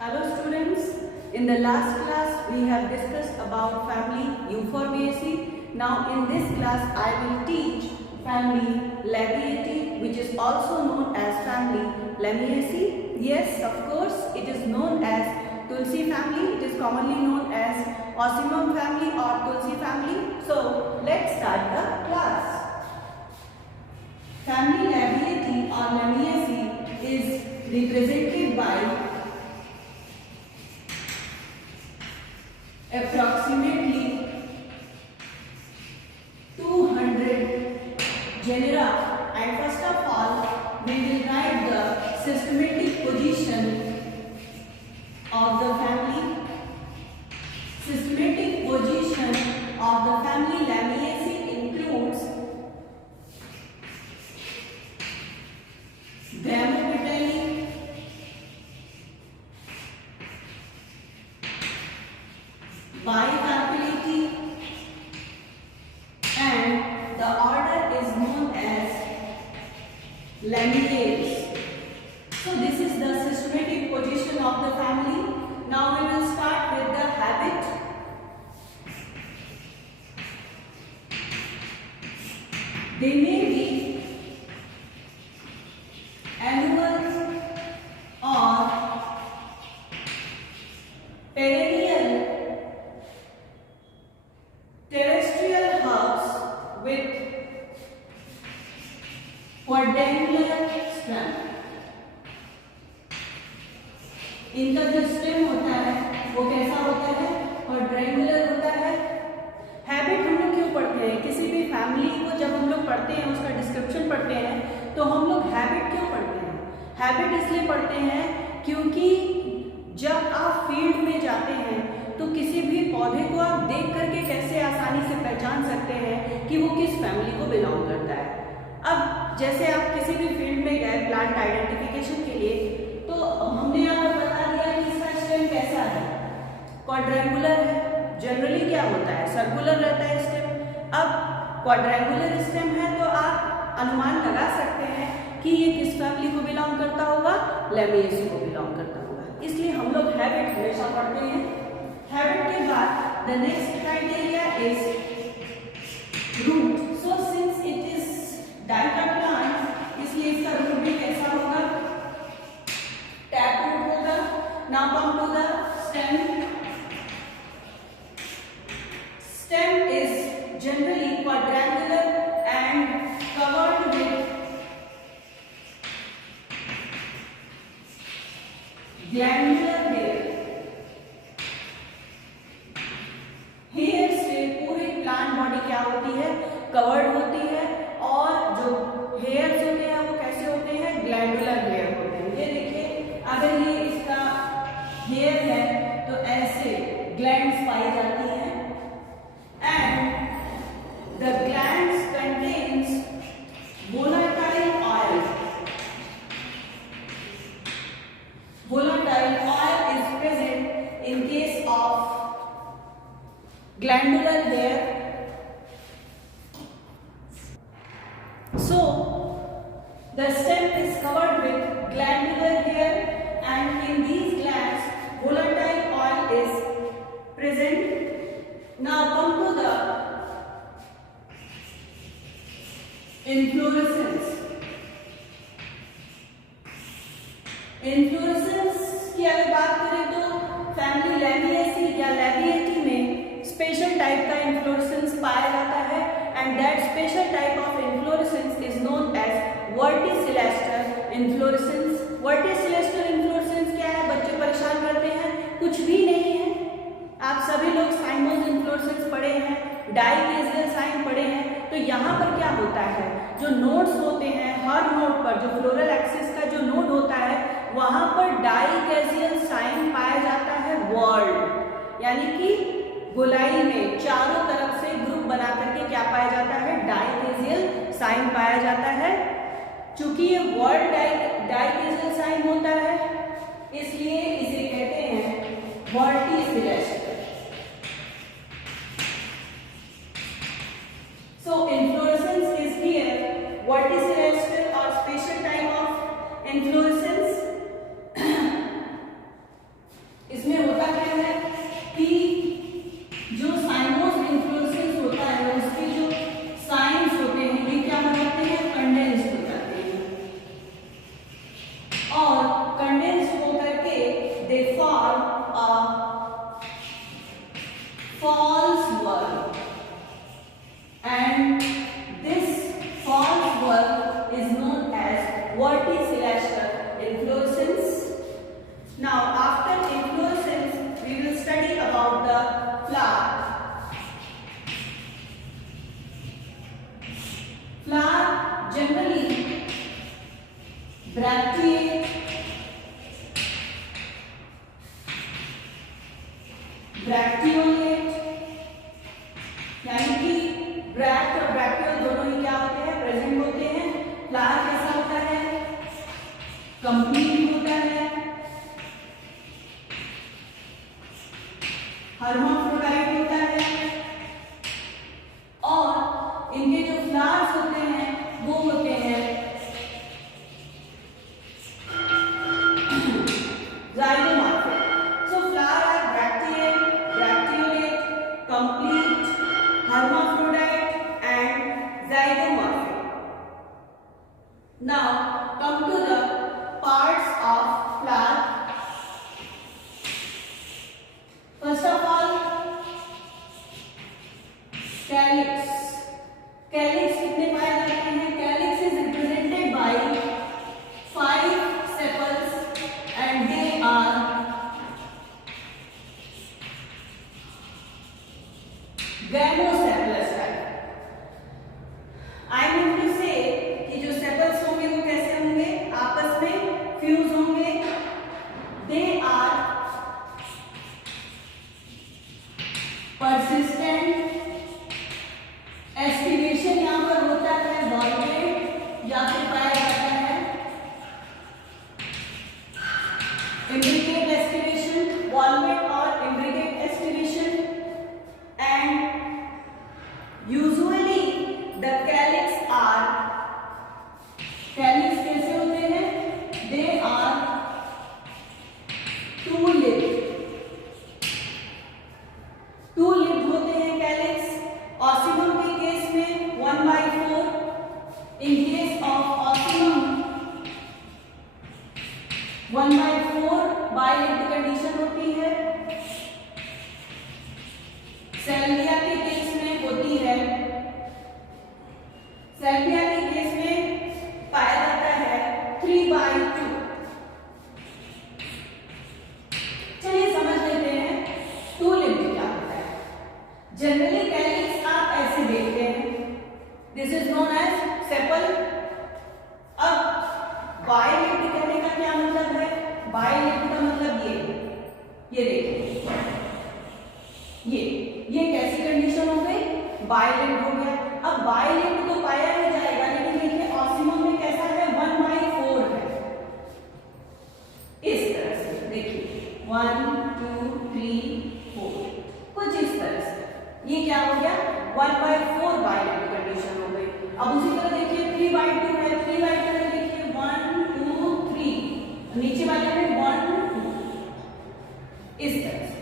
Hello students, in the last class we have discussed about family Euphorbiaceae. Now in this class I will teach family Labiatae, which is also known as family Lamiaceae. Yes, of course, it is known as Tulsi family. It is commonly known as Ocimum family or Tulsi family. So let's start the class. Family Labiatae or Lamiaceae is represented by approximately 200 genera, and first of all we will write the systematic position of the family. Systematic position of the family Lamiaceae includes Gramopetalae, Bivalvulae, and the order is known as Lamiales. So this is the systematic position of the family. Now we will start with the habit. They may be annual or perennial terrestrial herbs with quadrangular stem. इनका जो stem होता है वो कैसा होता है? Quadrangular होता है। हैबिट हम लोग क्यों पढ़ते हैं? किसी भी फैमिली को जब हम लोग पढ़ते हैं, उसका डिस्क्रिप्शन पढ़ते हैं, तो हम लोग हैबिट क्यों पढ़ते हैं? हैबिट इसलिए पढ़ते हैं क्योंकि जब आप फील्ड में जाते हैं तो किसी भी पौधे को आप देख करके कैसे आसानी से पहचान सकते हैं कि वो किस फैमिली को बिलोंग करता है। अब जैसे आप किसी भी फील्ड में गए प्लांट आइडेंटिफिकेशन के लिए, तो हमने यहाँ पर बता दिया कि इसका स्टेम कैसा है, क्वाड्रेंगुलर है। जनरली क्या होता है, सर्कुलर रहता है स्टेम। अब क्वाड्रेंगुलर स्टेम है तो आप अनुमान लगा सकते हैं कि ये किस फैमिली को बिलोंग करता होगा, लैमिएसी को बिलोंग करता होगा। इसलिए हम लोग हैबिट हमेशा पढ़ते हैं। हैबिट के बाद the next criteria is root. So since it is dicot plant, इसलिए इसका रूट भी कैसा होगा, टैप रूट होगा। Now come to the stem. Stem is generally quadrangular and covered with glandular hair. Hair से पूरी प्लांट बॉडी क्या होती है, कवर्ड होती है, और जो हेयर्स होते हैं वो कैसे होते हैं, ग्लैंडुलर हेयर होते हैं। ये देखिए, अगर ये इसका हेयर है तो ऐसे ग्लैंड्स पाई जाती हैं, and the glands contains volatile oil. Volatile oil is present in case of glandular hair. So the stem is covered with glandular hair, and in these glands volatile oil is present. Now come to the inflorescence. Inflorescence की अगर बात करें तो family लैमिएसी या लैबिएटी में special type का inflorescence पाया जाता है, and that special type of inflorescence is known as verticillaster inflorescence. Verticillaster inflorescence क्या है? बच्चे परेशान करते हैं, कुछ भी नहीं है। आप सभी लोग साइमोस इन्फ्लोरेसेंस पढ़े हैं, डाइकेसियल साइन पढ़े हैं। तो यहाँ पर क्या होता है, जो नोड्स होते हैं, हर नोड पर जो फ्लोरल एक्सिस का जो नोड होता है वहां पर डाइकेसियल साइन पाया जाता है वर्ल्ड, यानी कि गोलाई में चारों तरफ से ग्रुप बना करके क्या पाया जाता है, डाइकेसियल साइन पाया जाता है। चूंकि ये वर्ल्ड डाइकेसियल साइन होता है, इसलिए इसे कहते हैं वर्टिसिलेस्टर। So inflorescence is here verticelestial or special type of inflorescence bracteate, bracteolate, यानी कि ब्रैक्ट और ब्रैक्टियोल दोनों ही क्या होते हैं, प्रेजेंट होते हैं। फ्लावर कैसा होता है, कंप्लीट होता है, हर्माफ्रोडाइट होता है, और इनके जो फ्लावर्स होते हैं वो होते हैं zygomorphic. So flower are bracteate, bracteolate, complete, hermaphrodite and zygomorphic. Now come to the parts of flower. First of all, calyx. Calyx कितने पाए जाते हैं? Calyx is represented by 5 sepals and they are gamosepalous type. I mean to say कि जो sepals होंगे वो कैसे होंगे, आपस में फ्यूज होंगे। They are persistent. एस्टिवेशन यहाँ पर होता है वॉल्वेट या फिर पाया जाता है इम्ब्रिकेट एस्टिवेशन, वॉल्वेट और imbricate aestivation. And usually the calyx are, calyx कैसे होते हैं, दे आर टू लिप्ड होते हैं कैलिक्स। ऑसिमम के केस में 1/4, in case of ocimum 1/4 bilipped condition होती है। सेल्विया के केस में होती है, सेल्विया के केस में पाया जाता है 3/2। चलिए समझ लेते हैं टू लिप्ड क्या होता है। जनरली कैलिक्स आप ऐसे देखते हैं, this is known as sepal. अब बाइलिप्ड कहने का क्या मतलब है, बाइलिप्ड का मतलब ये देखिए, ये कैसी कंडीशन हो गई, बाइलिप्ड हो गया। अब बाइलिप्ड तो पाया ही जाएगा, लेकिन देखिए ऑसिमम में कैसा है, 1/4 है। इस तरह से देखिए 1 2 3 4, कुछ इस तरह से ये क्या हो गया, 1/4 बाइलिप्ड कंडीशन हो गई। अब उसी तरह देखिए 3/2 है, 3/2 में देखिए 1 2 3, नीचे वाले में 1 2, इस तरह से।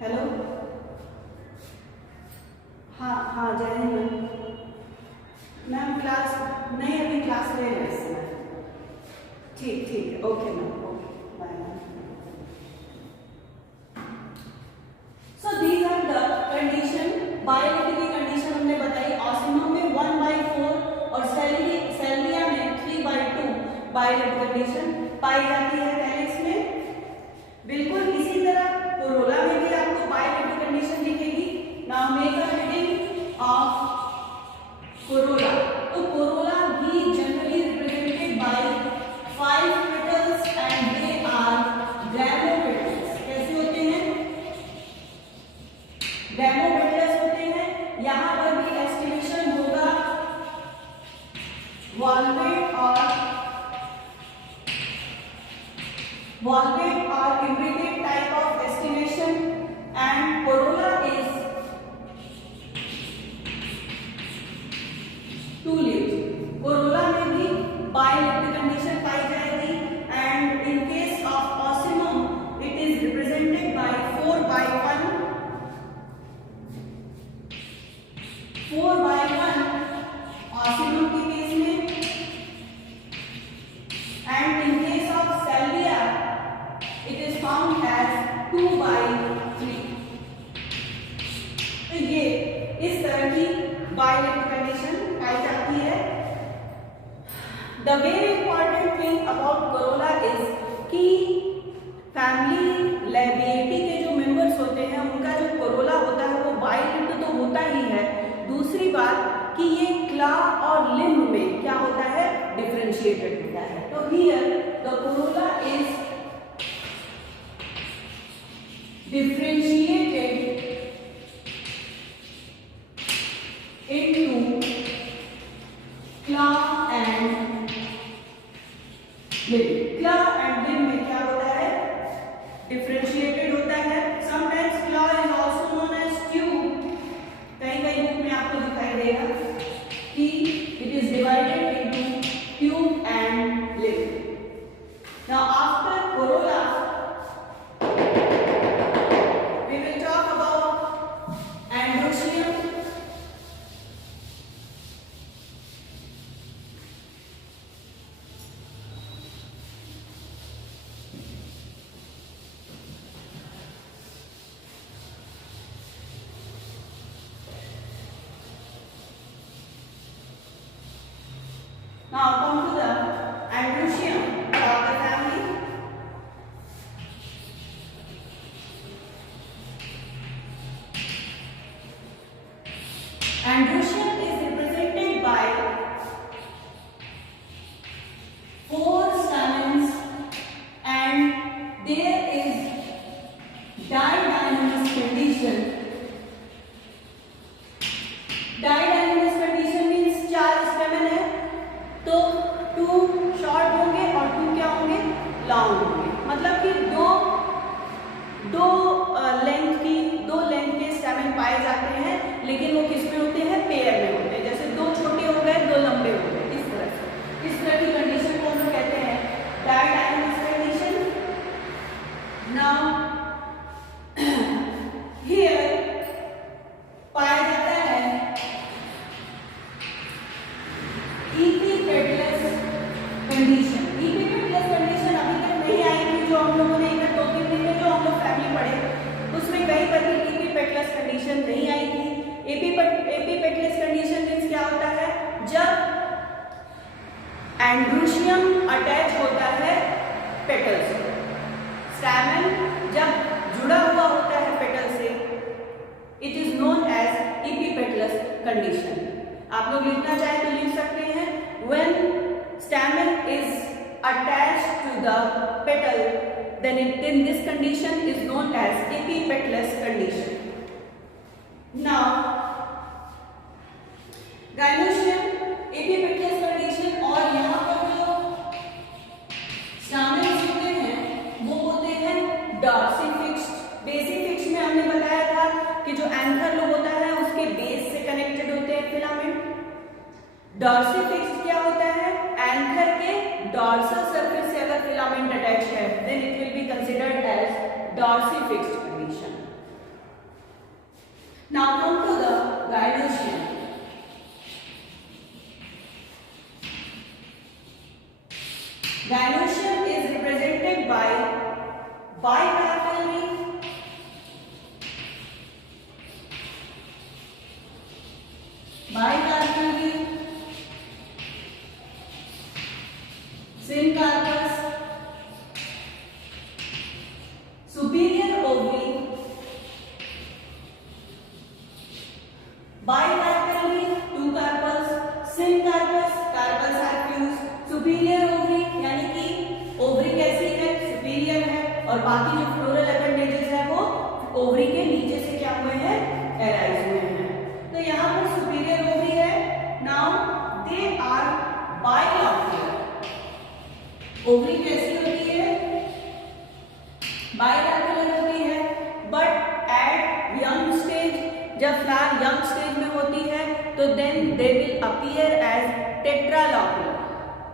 हेलो, हाँ जय हिंद मैम। क्लास नहीं, अभी क्लास ले रहे हैं इसमें। ठीक है, okay ma'am, okay bye ma'am. So these are the condition, bilipped की कंडीशन हमने बताई। ऑसिमम में 1/4 और सेल्विया में 3/2 बाइलिप्ड कंडीशन पाई जाती है कैलिक्स में। बिल्कुल इसी तरह कोरोला में भी आपको बाइलिप्ड कंडीशन दिखेगी। Now make a reading of corolla. तो कोरोला भी generally represented by 5 petals and they are gamopetalous. कैसे होते हैं, ग्रैमोपेटल्स होते हैं। यहाँ पर भी एस्टिमेशन होगा वॉल्वेट और imbricate type of aestivation. And corolla is two lipped. Corolla में भी बाइलिप्ड कंडीशन पाई जाएगी। And in case of Ocimum it is represented by 4/1 Ocimum के केस में। And in case of Salvia it is found as 2/3। तो ये इस तरह की बाइलिप्ड कंडीशन पाई जाती है। The very important thing about Corolla is कि फैमिली लैबिएटी के जो मेंबर्स होते हैं उनका जो कोरोला होता है वो बाइलिप्ड तो होता ही कि ये क्ला और लिम्ब में क्या होता है, डिफरेंशिएटेड होता है। तो here the Corolla is differentiated into claw and limb। claw and limb में क्या होता है, डिफरेंशिएटेड होता है। Sometimes claw is also known as tube। कहीं कहीं बुक में आपको दिखाई देगा कि it is divided into tube and limb। Now after corolla we will talk about androecium। Now come to the androecium of the family। Androecium is represented by 4 stamens and there is didynamous condition। didynamous condition means 4 स्टेमन है तो 2 short होंगे और 2 क्या होंगे, long होंगे। मतलब कि दो लेंथ के स्टेमन पाए जाते हैं, लेकिन वो किस में होते हैं, पेयर में होते हैं। जैसे 2 छोटे हो गए 2 लंबे हो गए, इस तरह से। इस तरह की कंडीशन को हम लोग कहते हैं डायडायनेमिक कंडीशन। नाउ हियर पाया जाता है इपीपेटलस कंडीशन। इपीपेटलस कंडीशन अभी तक नहीं आई थी, जो हम लोगों ने इधर 2-3 दिन में जो हम लोग फैमिली पढ़े उसमें कहीं पर भी इपीपेटलस कंडीशन नहीं आई थी। एपीपेटलस कंडीशन मींस क्या होता है, जब एंड्रोशियम अटैच होता है पेटल से, स्टैमेन जब जुड़ा हुआ होता है पेटल से, it is known as epipetalous condition. आप लोग लिखना चाहे तो लिख सकते हैं, when stamen is attached to the petal then in this condition is known as epipetalous condition। now gynoecium epipetalous condition और यहाँ पर जो stamens होते हैं वो होते हैं dorsifixed। बेसिफिक्स में हमने बताया था कि जो एंथर लोब होता है उसके बेस से कनेक्टेड होते हैं फिलामेंट। डॉर्सिफिक्स्ड क्या होता है, एंथर के डॉर्सल सरफेस से अगर फिलामेंट अटैच है then it will be considered as dorsifixed condition. Now come to the gynoecium। gynoecium is represented by bicarpal ring, syncarpus, superior ovary, bicarpal ring, 2 carpels, syncarpus, carpels are fused, superior ovary यानी कि ovary कैसी है, superior है, और बाकी जो floral appendages है वो ओवरी के नीचे से क्या हुए हैं, एराइज हुए हैं। तो यहाँ पर सुपीरियर ओवरी है। Now they are bilocular. Ovary कैसी होती है, बाइलॉक्युलर होती है, बट एट यंग स्टेज, जब फ्लावर यंग स्टेज में होती है तो then they will appear as tetralocular.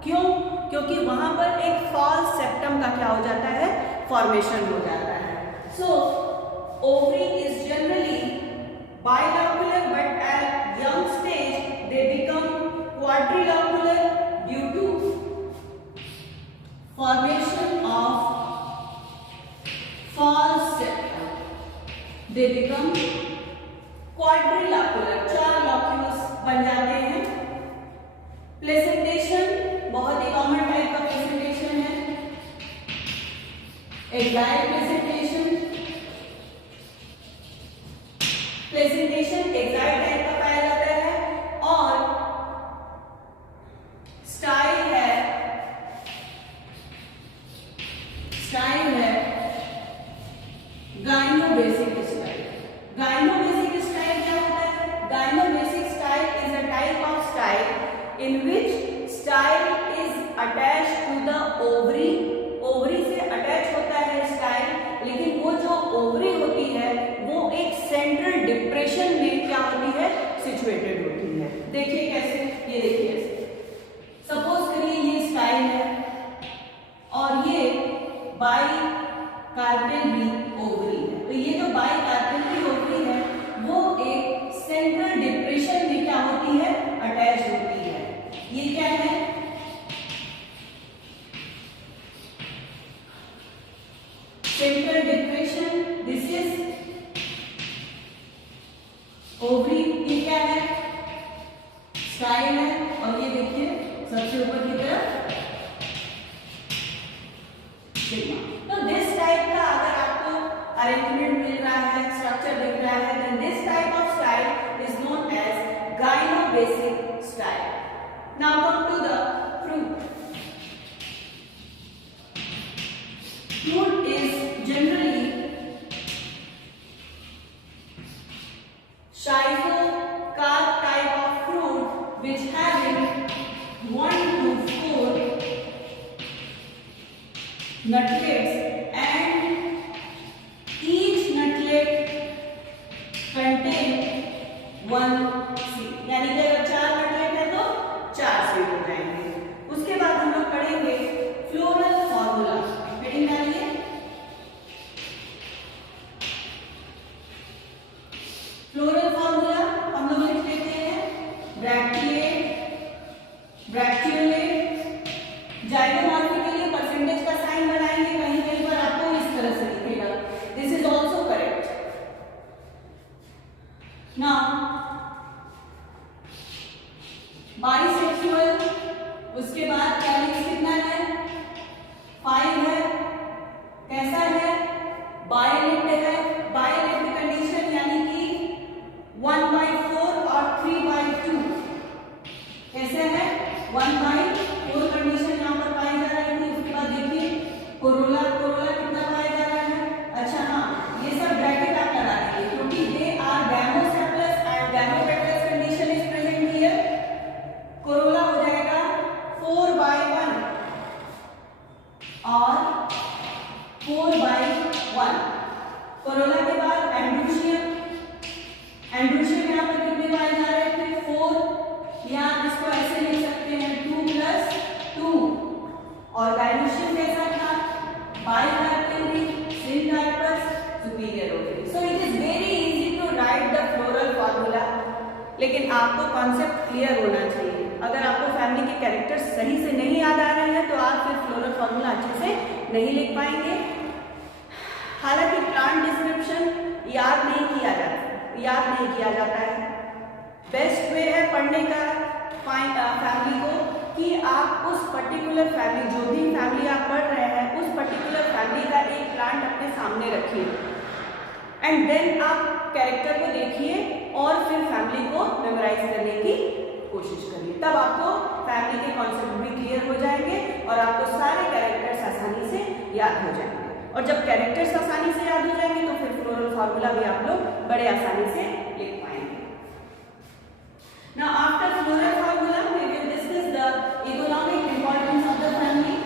क्यों, क्योंकि वहां पर एक फॉल्स सेप्टम का क्या हो जाता है, फॉर्मेशन हो जाता है। So ovary is generally bilocular, but at young stage they become quadrilocular due to formation of false septum. They become quadrilocular, 4 loculus बन जाते हैं। प्लेसेंटेशन बहुत ही कॉमन टाइप का प्लेसेंटेशन है, axile placentation. Placentation axile type का पाया जाता है और in which style is attached to the ovary. Ovary से अटैच होता है स्टाइल, लेकिन वो जो ओवरी होती है वो एक सेंट्रल डिप्रेशन में क्या होती है, सिचुएटेड होती है। देखिए कैसे, ये देखिए, सपोज करिए ये स्टाइल है और ये बाई कार्पेलरी ओवरी है। तो ये जो बाई कार्पेलरी ओवरी है वो एक सेंट्रल डिप्रेशन में क्या होती है, अटैच होती है। ये क्या है, central depression, this is ovary, ये क्या है, स्टाइल है। और ये देखिए सबसे ऊपर की तरफ सिग्मा। तो दिस टाइप का अगर आपको अरेंजमेंट मिल रहा है, स्ट्रक्चर दिख रहा है, then this type of style is known as gynobasic style. Now come to the fruit. Fruit is generally schizocarp type of fruit which having 1 to 4 nutlets and each nutlet contain 1 seed। यानी कि अगर 4 nutlet है तो 4 seed हो जाएंगे। उसके बाद हम लोग पढ़ेंगे फ्लोरल फॉर्मूला। हेडिंग डालिए, फ्लोरल फॉर्मूला हम लोग लिख लेते हैं ब्रैक्टिएट, ब्रैक्टियोलेट, जाइगोमॉर्फिकली परसेंटेज का साइन बनाएंगे, कहीं कहीं पर आपको इस तरह से लिखेगा, this is also correct. Now bisexual, उसके बाद कैलिक्स कितना है, 5 है। कैसा है, बाइलिप्ड है। बाइलिप्ड कंडीशन यानी कि 1/4 और 3/2। कैसे है, 1/4 कंडीशन यहाँ पर पाई जा रही थी। उसके बाद देखिए कोरोला, कोरोला कितना पाया जा रहा है। अच्छा हाँ, ये सब ब्रैकेट आप लगा देंगे क्योंकि they are gamosepalous and gamopetalous condition is present here. Corolla हो जाएगा 4/1 और 4/1। कोरोला के बाद एंड्रूशियम, एंड्रूशियम यहाँ पर कितने पाए जा रहे थे, 4, या इसको ऐसे लिख सकते हैं 2+2। और गाइनोशियम कैसा था, bicarpellary, syncarpous, superior ovary. So it is very easy to write the floral formula, लेकिन आपको कॉन्सेप्ट क्लियर होना चाहिए। अगर आपको फैमिली के कैरेक्टर्स सही से नहीं याद आ रहे हैं तो आप फिर फ्लोरल फॉर्मूला अच्छे से नहीं लिख पाएंगे। हालांकि प्लांट डिस्क्रिप्शन याद नहीं किया जाता है। बेस्ट वे है पढ़ने का फैमिली को कि आप उस पर्टिकुलर फैमिली, जो भी फैमिली आप पढ़ रहे हैं, उस पर्टिकुलर फैमिली का एक प्लांट अपने सामने रखिए एंड देन आप कैरेक्टर को देखिए और फिर फैमिली को मेमोराइज करने की कोशिश करिए। तब आपको फैमिली के कॉन्सेप्ट भी क्लियर हो जाएंगे और आपको सारे कैरेक्टर्स आसानी से याद हो जाएंगे। और जब कैरेक्टर्स आसानी से याद हो जाएंगे तो फिर फ्लोरल फॉर्मूला भी आप लोग बड़े आसानी से लिख पाएंगे। Now after floral formula we will discuss the economic importance of the family.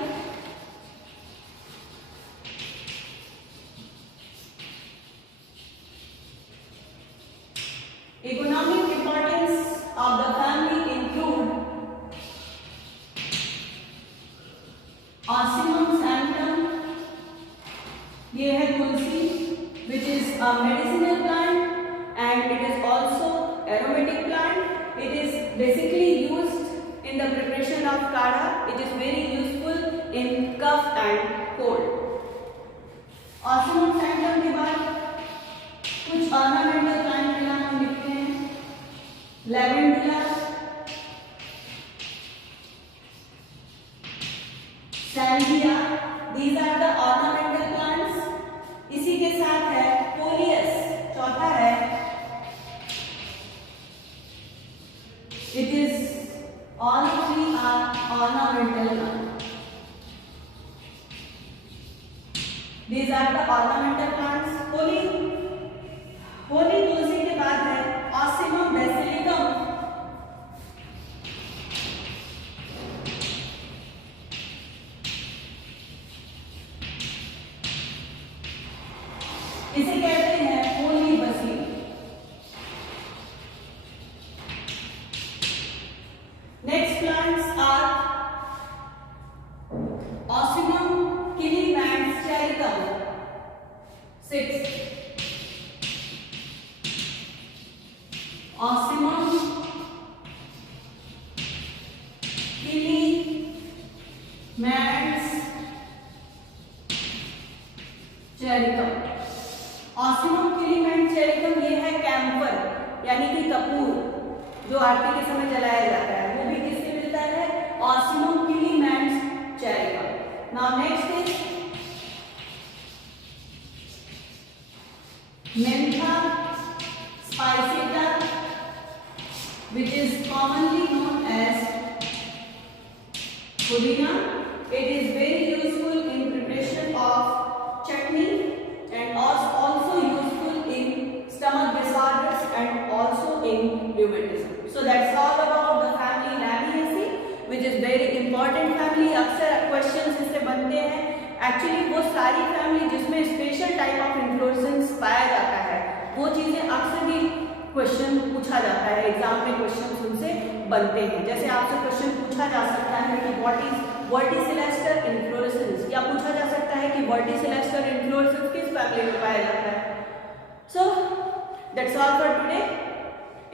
Economic importance of the family include Ocimum sanctum, ये है तुलसी, which is a medicinal plant and it is also aromatic plant. It is basically used in the preparation of kadha. It is very useful in cough and cold. Ocimum sanctum के बाद कुछ ornamental plant के नाम हम लिखते हैं, lavandula, salvia. These are the ornamental plants. इसी के साथ है coleus, चौथा है, it is all three are ornamental plants. These are the ornamental plants. Holi तुलसी के बाद है Ocimum basilicum. ऑक्सिमम किलीमैंस चेरिकम। ऑक्सिमम किलीमैंस चेरिकम ये है कैम्फर यानी कि कपूर जो आरती के समय जलाया जाता है, वो भी किससे मिलता है? Ocimum kilimandscharicum. Now next is mentha spicata, which is commonly known as pudina. It is very useful in preparation of chutney and also useful in stomach disorders and also in rheumatism. So that's all about the family Lamiaceae, which is very important family. अक्सर questions इससे बनते हैं। Actually वो सारी family जिसमें special type of inflorescence पाया जाता है, वो चीजें अक्सर ही क्वेश्चन पूछा जाता है, एग्जाम में क्वेश्चन उनसे बनते हैं। जैसे आपसे क्वेश्चन पूछा जा सकता है कि व्हाट इज वर्टिसिलेस्टर इन्फ्लोरेसेंस, या पूछा जा सकता है कि वर्टिसिलेस्टर इन्फ्लोरेसेंस किस फैमिली में पाया जाता है। So that's all for today.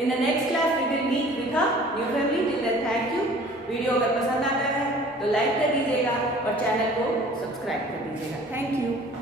In the next class we will meet with a new family. Till then thank you. Video अगर पसंद आता है तो लाइक कर दीजिएगा और चैनल को सब्सक्राइब कर दीजिएगा। Thank you.